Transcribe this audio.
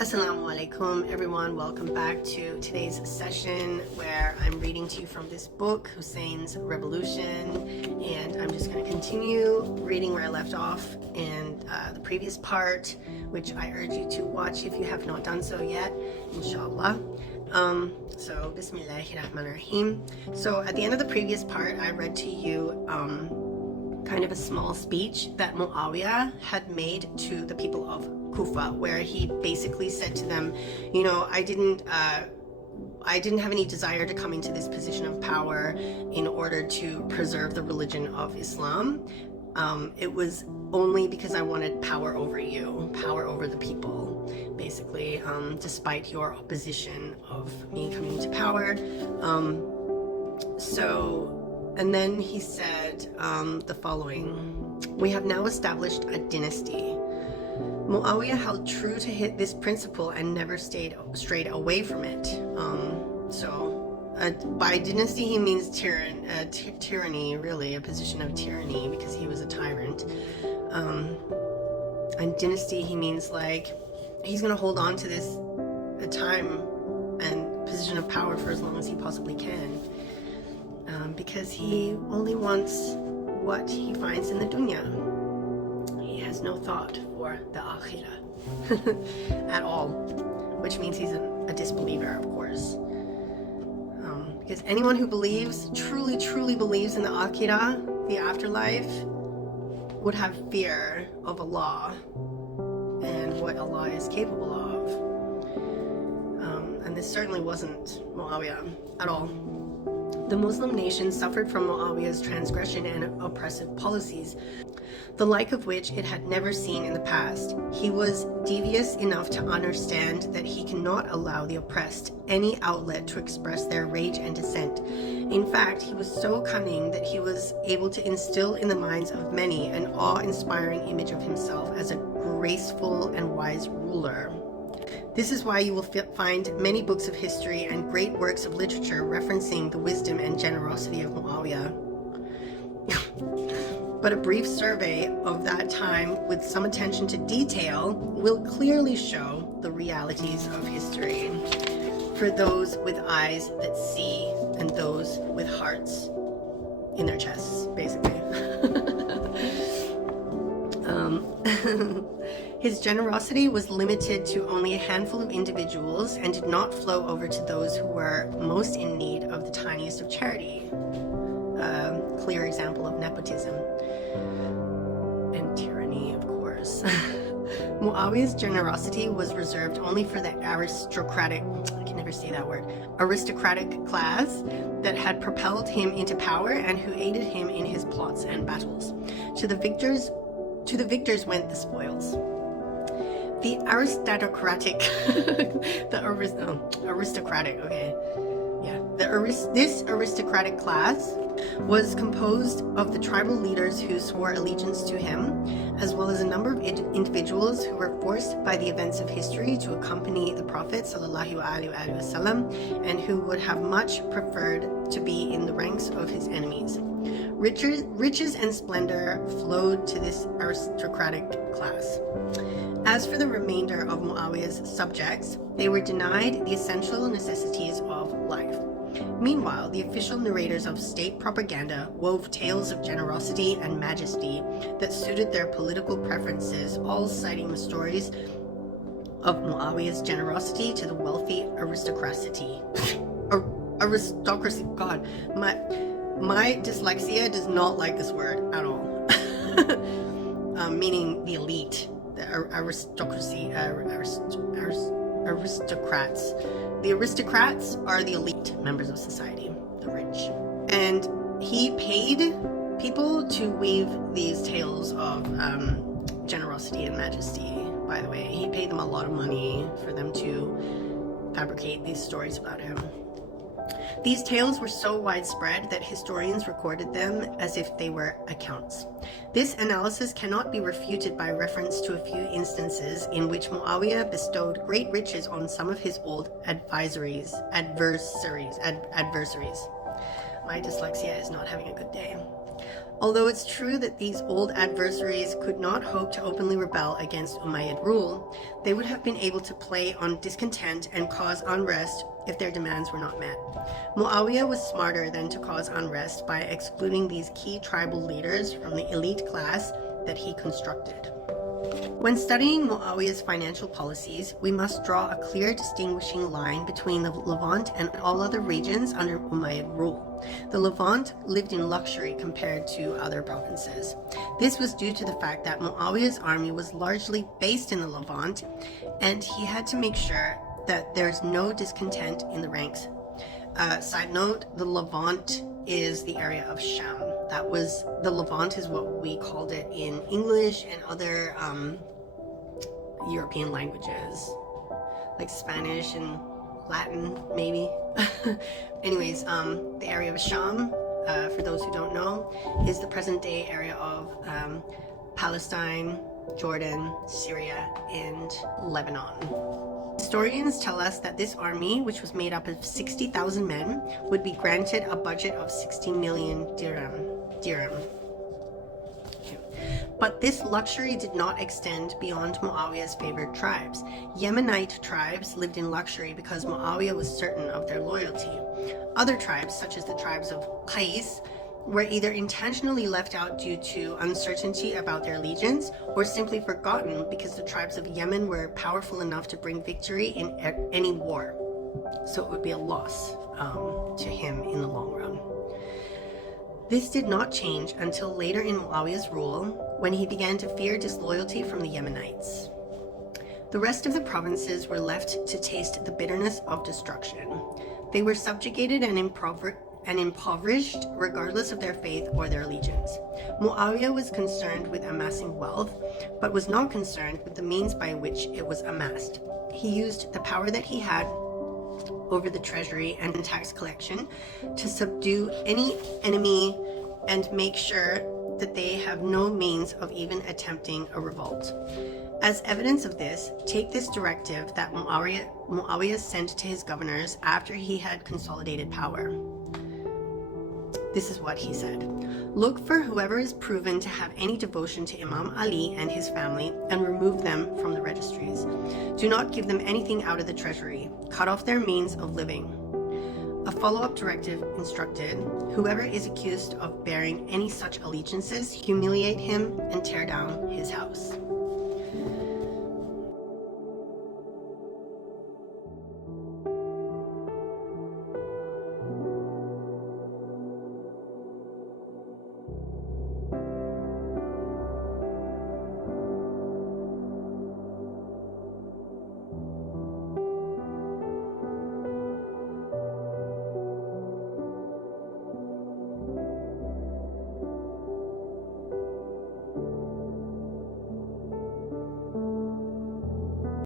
Assalamu alaikum everyone, welcome back to today's session where I'm reading to you from this book, Hussain's Revolution, and I'm just going to continue reading where I left off in the previous part, which I urge you to watch if you have not done so yet, inshallah. So Bismillahir Rahmanir Rahim. So at the end of the previous part, I read to you kind of a small speech that Muawiyah had made to the people of Kufa, where he basically said to them, you know, I didn't have any desire to come into this position of power in order to preserve the religion of Islam. It was only because I wanted power over you, power over the people, basically, despite your opposition of me coming to power. And then he said the following: we have now established a dynasty. Muawiyah held true to this principle and never strayed away from it. By dynasty he means tyranny, really, a position of tyranny, because he was a tyrant. And dynasty he means like he's going to hold on to this time and position of power for as long as he possibly can, because he only wants what he finds in the dunya. He has no thought for the akhirah at all, which means he's a disbeliever, of course. Because anyone who truly believes in the akhirah, the afterlife, would have fear of Allah and what Allah is capable of. And this certainly wasn't Muawiyah at all. The Muslim nation suffered from Muawiyah's transgression and oppressive policies, the like of which it had never seen in the past. He was devious enough to understand that he cannot allow the oppressed any outlet to express their rage and dissent. In fact, he was so cunning that he was able to instill in the minds of many an awe-inspiring image of himself as a graceful and wise ruler. This is why you will find many books of history and great works of literature referencing the wisdom and generosity of Muawiyah. But a brief survey of that time with some attention to detail will clearly show the realities of history for those with eyes that see and those with hearts in their chests, basically. His generosity was limited to only a handful of individuals and did not flow over to those who were most in need of the tiniest of charity. Clear example of nepotism and tyranny, of course. Muawiyah's generosity was reserved only for the aristocratic class that had propelled him into power and who aided him in his plots and battles. To the victors went the spoils. The this aristocratic class was composed of the tribal leaders who swore allegiance to him, as well as a number of individuals who were forced by the events of history to accompany the Prophet ﷺ, and who would have much preferred to be in the ranks of his enemies. Riches and splendor flowed to this aristocratic class. As for the remainder of Muawiyah's subjects, they were denied the essential necessities of life. Meanwhile, the official narrators of state propaganda wove tales of generosity and majesty that suited their political preferences, all citing the stories of Muawiyah's generosity to the wealthy aristocracy. Aristocracy, God, my dyslexia does not like this word at all. Meaning the elite, the aristocracy, aristocrats. The aristocrats are the elite members of society, the rich. And he paid people to weave these tales of generosity and majesty, by the way. He paid them a lot of money for them to fabricate these stories about him. These tales were so widespread that historians recorded them as if they were accounts. This analysis cannot be refuted by reference to a few instances in which Muawiyah bestowed great riches on some of his old adversaries. My dyslexia is not having a good day. Although it's true that these old adversaries could not hope to openly rebel against Umayyad rule, they would have been able to play on discontent and cause unrest if their demands were not met. Muawiyah was smarter than to cause unrest by excluding these key tribal leaders from the elite class that he constructed. When studying Muawiyah's financial policies, we must draw a clear distinguishing line between the Levant and all other regions under Umayyad rule. The Levant lived in luxury compared to other provinces. This was due to the fact that Muawiyah's army was largely based in the Levant, and he had to make sure that there's no discontent in the ranks. Side note, the Levant is the area of Sham. The Levant is what we called it in English and other European languages, like Spanish and Latin, maybe. Anyways, the area of Sham, for those who don't know, is the present-day area of Palestine, Jordan, Syria, and Lebanon. Historians tell us that this army, which was made up of 60,000 men, would be granted a budget of 60 million dirham. But this luxury did not extend beyond Muawiyah's favored tribes. Yemenite tribes lived in luxury because Muawiyah was certain of their loyalty. Other tribes, such as the tribes of Qais, were either intentionally left out due to uncertainty about their allegiance or simply forgotten because the tribes of Yemen were powerful enough to bring victory in any war. So it would be a loss to him in the long run. This did not change until later in Muawiyah's rule, when he began to fear disloyalty from the Yemenites. The rest of the provinces were left to taste the bitterness of destruction. They were subjugated and impoverished regardless of their faith or their allegiance. Muawiyah was concerned with amassing wealth, but was not concerned with the means by which it was amassed. He used the power that he had over the treasury and tax collection to subdue any enemy and make sure that they have no means of even attempting a revolt. As evidence of this, take this directive that Muawiyah sent to his governors after he had consolidated power. This is what he said: "Look for whoever is proven to have any devotion to Imam Ali and his family and remove them from the registries. Do not give them anything out of the treasury. Cut off their means of living." A follow-up directive instructed, "Whoever is accused of bearing any such allegiances, humiliate him and tear down his house."